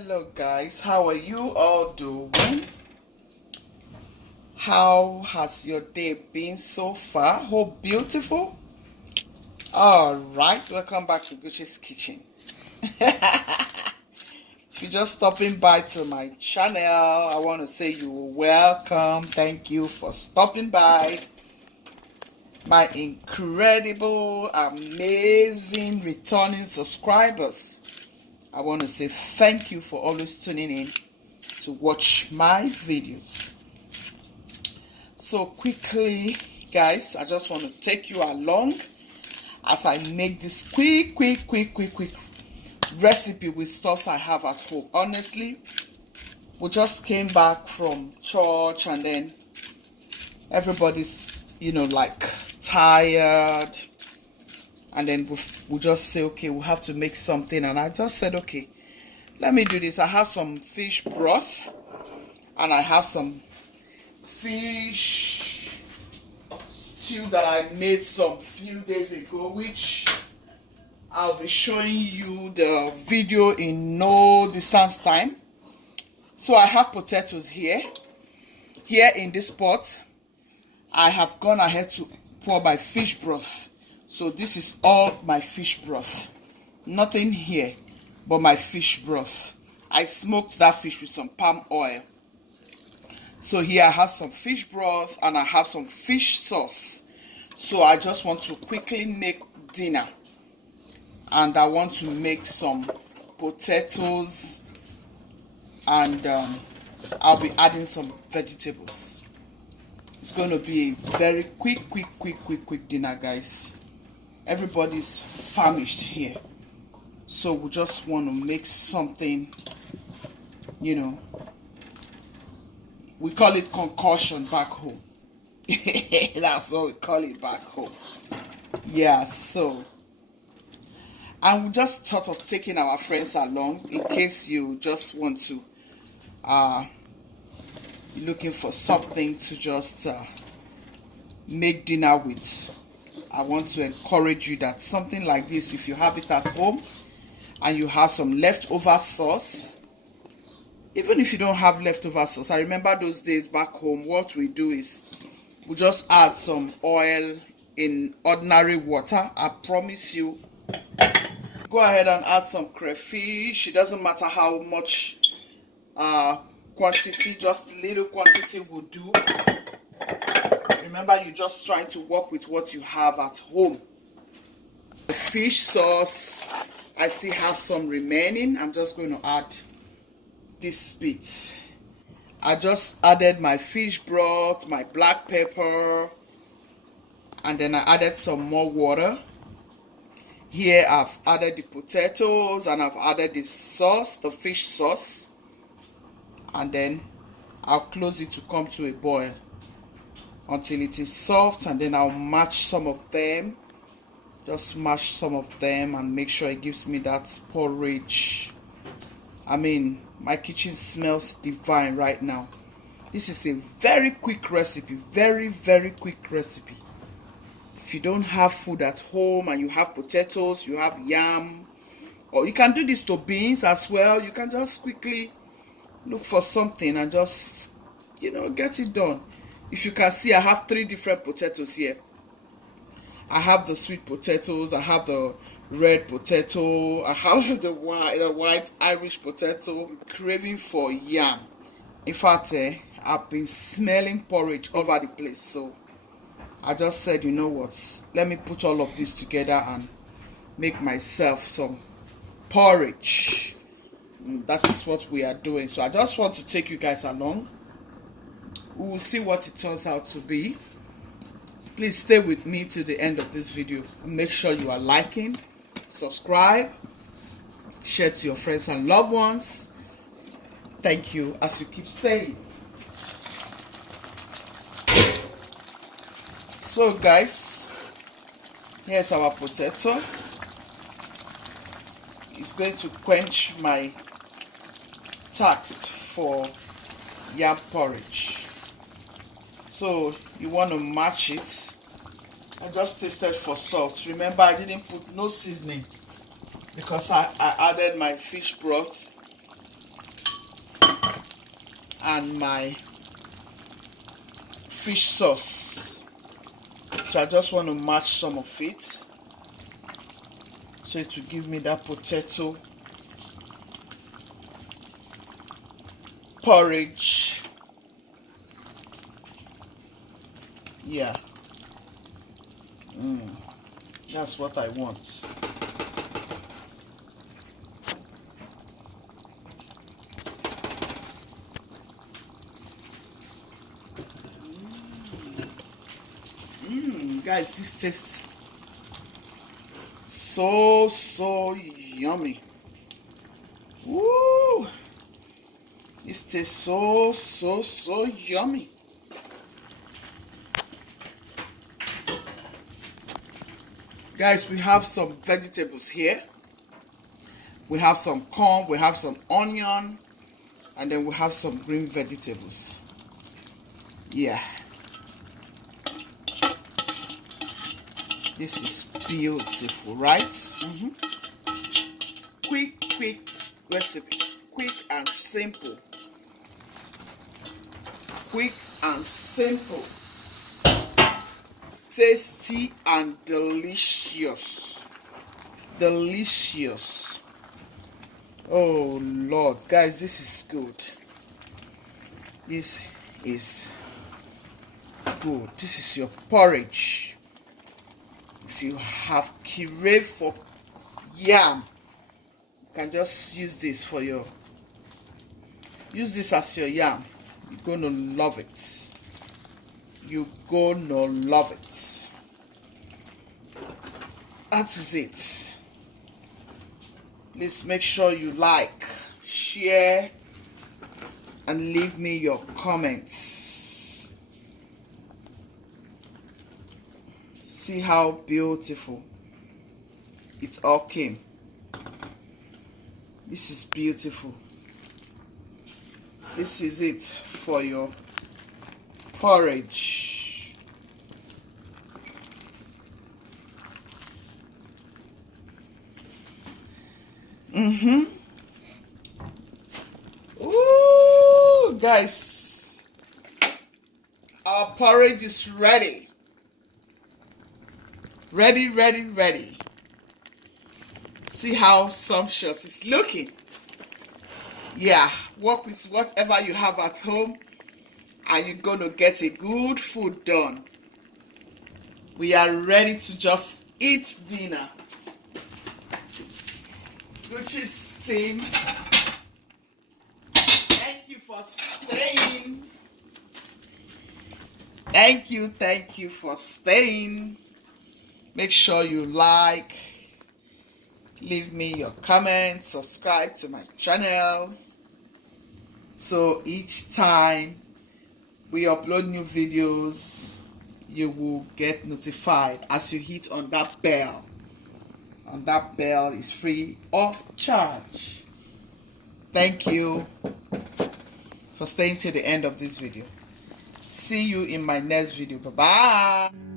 Hello guys, how are you all doing? How has your day been so far? Hope beautiful. All right, welcome back to Guchies kitchen. If you're just stopping by to my channel, I want to say you're welcome. Thank you for stopping by. My incredible, amazing returning subscribers, I want to say thank you for always tuning in to watch my videos. So quickly guys, I just want to take you along as I make this quick recipe with stuff I have at home. Honestly, we just came back from church and then everybody's like tired, and then we just say, okay, we have to make something. And I just said, okay, let me do this. I have some fish broth and I have some fish stew that I made some few days ago, which I'll be showing you the video in no distance time. So I have potatoes here in this pot. I have gone ahead to pour my fish broth. So this is all my fish broth. Nothing here but my fish broth. I smoked that fish with some palm oil. So here I have some fish broth and I have some fish sauce. So I just want to quickly make dinner. And I want to make some potatoes, and I'll be adding some vegetables. It's going to be a very quick dinner, guys. Everybody's famished here, so we just want to make something, we call it concussion back home. That's what we call it back home. Yeah, so, and we just thought of taking our friends along in case you just want to looking for something to just make dinner with. I want to encourage you that something like this, if you have it at home and you have some leftover sauce, even if you don't have leftover sauce, I remember those days back home, what we do is we just add some oil in ordinary water. I promise you, go ahead and add some crayfish. It doesn't matter how much quantity, just little quantity will do. Remember, you're just trying to work with what you have at home. The fish sauce, I still have some remaining. I'm just going to add this bit. I just added my fish broth, my black pepper, and then I added some more water. Here I've added the potatoes and I've added the sauce, the fish sauce, and then I'll close it to come to a boil until it is soft, and then I'll mash some of them. Just mash some of them and make sure it gives me that porridge. I mean, my kitchen smells divine right now. This is a very quick recipe, very quick recipe. If you don't have food at home and you have potatoes, you have yam, or you can do this to beans as well. You can just quickly look for something and just get it done. If you can see, I have 3 different potatoes here. I have the sweet potatoes, I have the red potato, I have the white Irish potato. I'm craving for yam. In fact, I've been smelling porridge over the place, so I just said, you know what, let me put all of this together and make myself some porridge. That is what we are doing. So I just want to take you guys along. We will see what it turns out to be. Please stay with me to the end of this video and make sure you are liking, subscribe, share to your friends and loved ones. Thank you as you keep staying. So guys, here's our potato. It's going to quench my thirst for yam porridge. So you want to match it. I just tasted for salt. Remember, I didn't put no seasoning because I added my fish broth and my fish sauce. So I just want to match some of it, so it will give me that potato porridge. Yeah. That's what I want. Guys, this tastes so yummy. Woo! This tastes so yummy. Guys, we have some vegetables here. We have some corn, we have some onion, and then we have some green vegetables. Yeah. This is beautiful, right? Quick recipe. Quick and simple. Quick and simple. Tasty and delicious. Delicious. Oh Lord, guys, this is good. This is good. This is your porridge. If you have crave for yam, you can just use this for your, use this as your yam. You're gonna love it. You're gonna love it. That is it. Please make sure you like, share, and leave me your comments. See how beautiful it all came. This is beautiful. This is it for your porridge. Ooh, guys, our porridge is ready. Ready. See how sumptuous it's looking. Yeah, work with whatever you have at home and you're gonna get a good food done. We are ready to just eat dinner. Guchies team, thank you for staying. Thank you for staying. Make sure you like, leave me your comments, subscribe to my channel, so each time we upload new videos, you will get notified as you hit on that bell. And that bell is free of charge. Thank you for staying till the end of this video. See you in my next video. Bye bye.